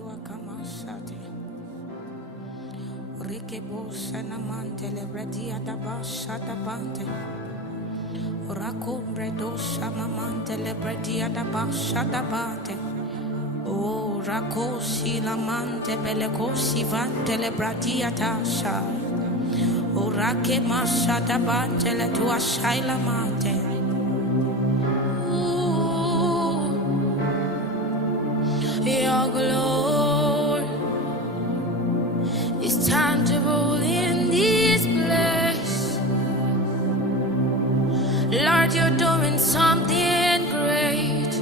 tua kamasate. Rikebo sanamante lebredia da basha da bante. Rakombre dosha mamante lebredia da basha da bante. O rakosi lamante belekosi vante lebradia tasha. O rake masha da bante le tua shaila mate. Your glory is tangible in this place. Lord, you're doing something great.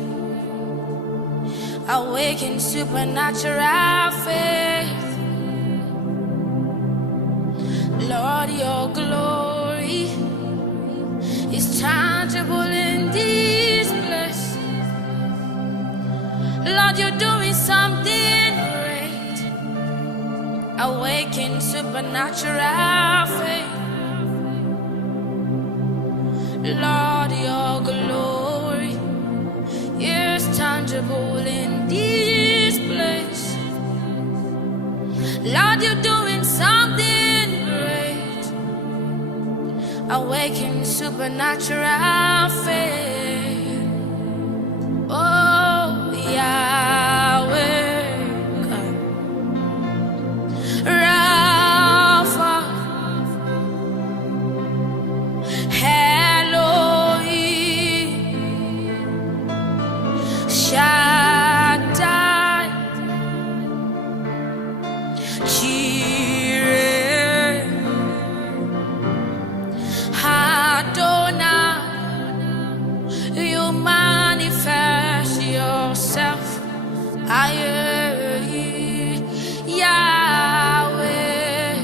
Awaken supernatural faith. Lord, your glory is tangible in this place. Lord, you're doing something great. Awaken supernatural faith. Lord, your glory is tangible in this place. Lord, you're doing something great. Awaken supernatural faith. Oh, Yahweh, God. Rapha, Elohim, Shaddai, Jireh, Adonai, you manifest yourself. Yahweh,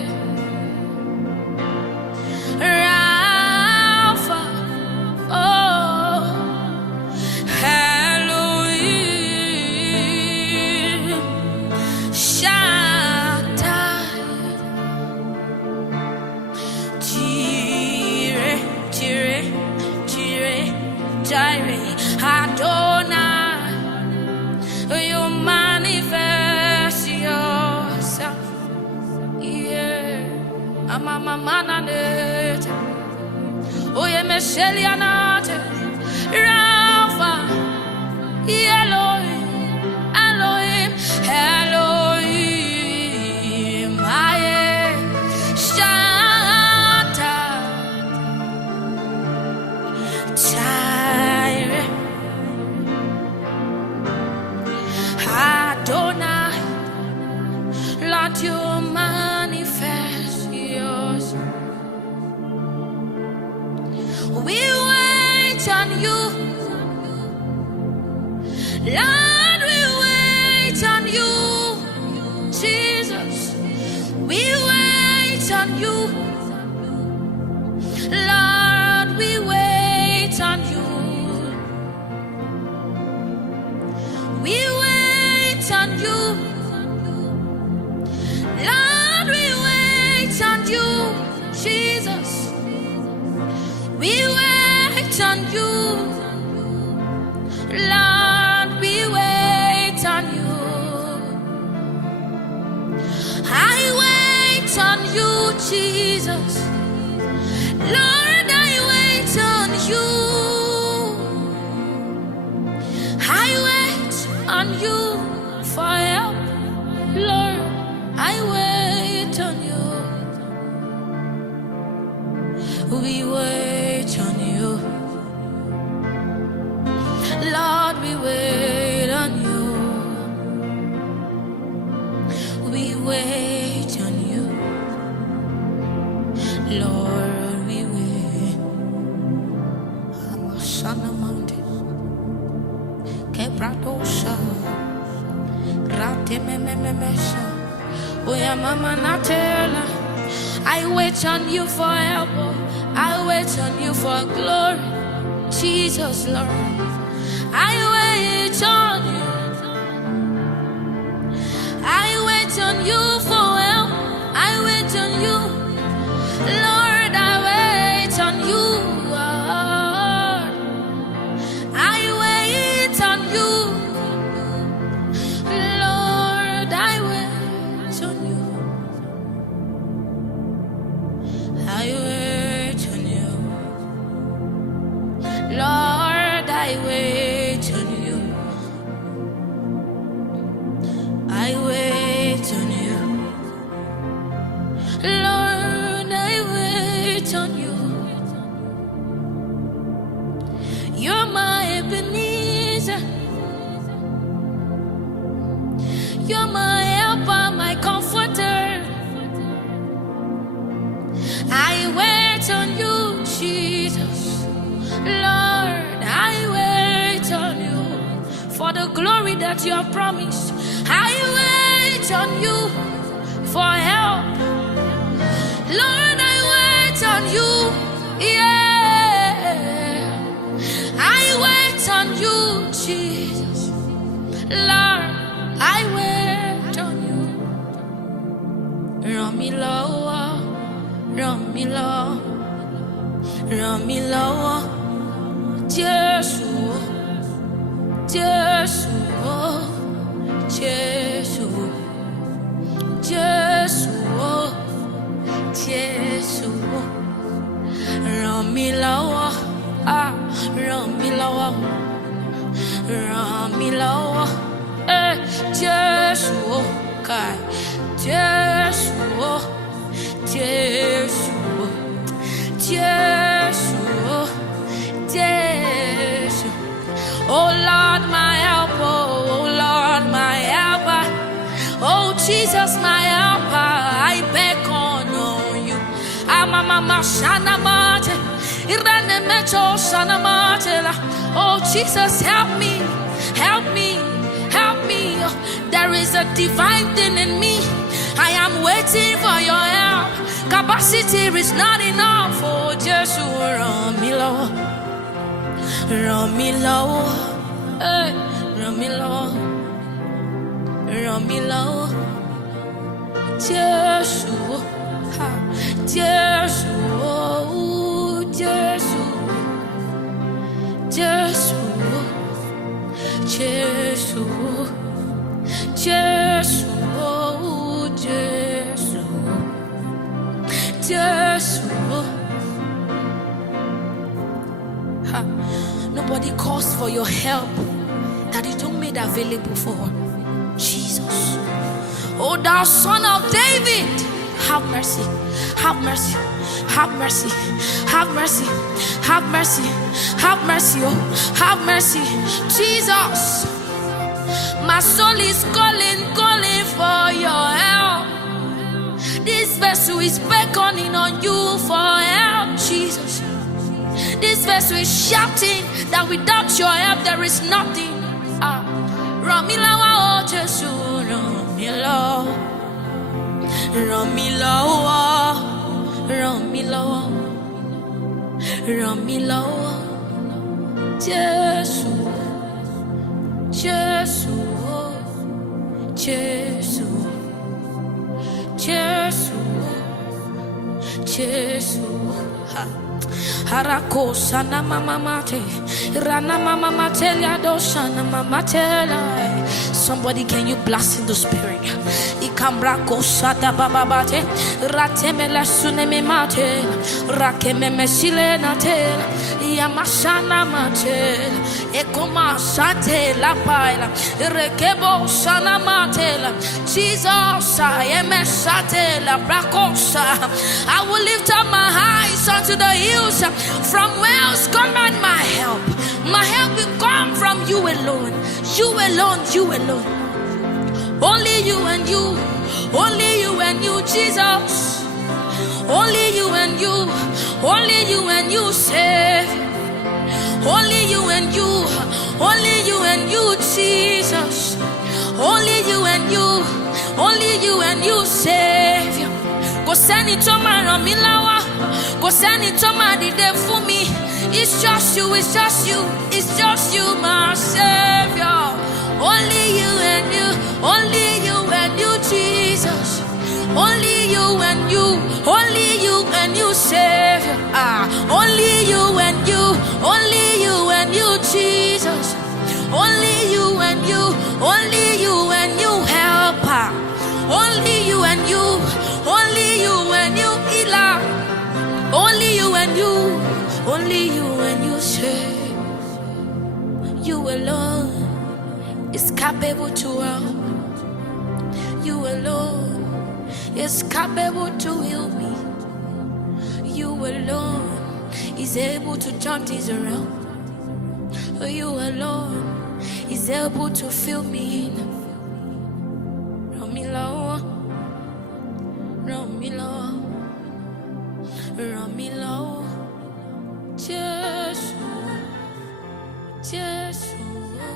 Rapha, oh, Elohim, Shaddai, Jireh, Adonai, you manifest yourself. Yeah, Amamamananet, oh yeah, Meshelianate, Rapha, Elohim, Elohim, Elohim, Aye, Shaddai, Jireh, Adonai, Lord, you manifest yourself. We wait on you, Lord, we wait on you, Jesus. We wait on you, Lord, we wait on you. We wait on you, Lord, we wait on you, Jesus. We wait on you, Lord, we wait on you. I wait on you, Jesus. Lord, I wait on you. I wait on you for help, Lord, I wait on you. We wait on you, Lord, we wait on you. We wait on you, Lord, we wait. I'm a son of mountain. Kebradosha, Rate mememesha, Oya mama natela. I wait on you for help. I wait on you for glory, Jesus, Lord. I wait on you. I wait on you for help. I wait on you, Lord. I wait on you, Lord. I wait on you, Lord. You're my helper, my comforter. I wait on you, Jesus. Lord, I wait on you for the glory that you have promised. I wait on you for help. Lord, I wait on you. Yeah. I wait on you, Jesus. Lord, I wait on you. Run me lower, run me low, run me lower. Jesus, Jesus, Jesus, Jesus, Jesus. Run me lower, run me lower, run me lower. Jesus, God, Jesus, Jesus, Jesus, Jesus. Oh Lord, my helper, oh Lord, my helper, oh Jesus, my helper, I beckon on you. Mama shana mate, irane mecho shana mate. Oh Jesus, help me, help me, help me. There is a divine thing in me. I am waiting for your help. Capacity is not enough. Oh Jesus, run me low, run me low, run me low, run me low. Jesus, Jesus, Jesus, Jesus, Jesus, Jesus, Jesus. Nobody calls for your help that you don't make available for. Jesus. Oh, thou son of David, have mercy, have mercy, have mercy, have mercy, have mercy, have mercy, oh, have mercy. Jesus, my soul is calling, calling for your help. This vessel is beckoning on you for help, Jesus. This vessel is shouting that without your help there is nothing. Run me low, oh Jesus, run me low, run me low, run me low, run me low, Jesus, Jesus, Jesus, Jesus, Jesus. Harako sana mama mate, rana mama matelia do sana mama tela. Somebody, can you blast in the spirit? Ikambrako sada baba bate, ratemela suneme mate, rakeme mesile nate, yamasana mate, ekoma sate la paila, rekebo sana matela. Jesus, I am a sate la brakosa. I will lift up my eyes unto the hills, from whence cometh my help. My help will come from you alone. You alone, you alone. Only you and you. Only you and you, Jesus. Only you and you. Only you and you save. Only you and you. Only you and you, Jesus. Only you and you. Only you and you save. Go send it to my Ramilawa. Go send it to my Dide for me. It's just you, it's just you, it's just you, my Savior. Only you and you, only you and you, Jesus. Only you and you, only you and you, Savior. Only you and you, only you and you, Jesus. Only you and you, only you and you, helper. Only you and you, only you and you, healer. Only you and you, only you and you, save. You alone is capable to help. You alone is capable to heal me. You alone is able to turn things around. You alone is able to fill me in. Yeshua, Yeshua,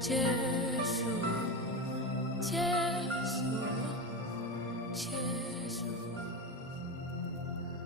Yeshua, Yeshua.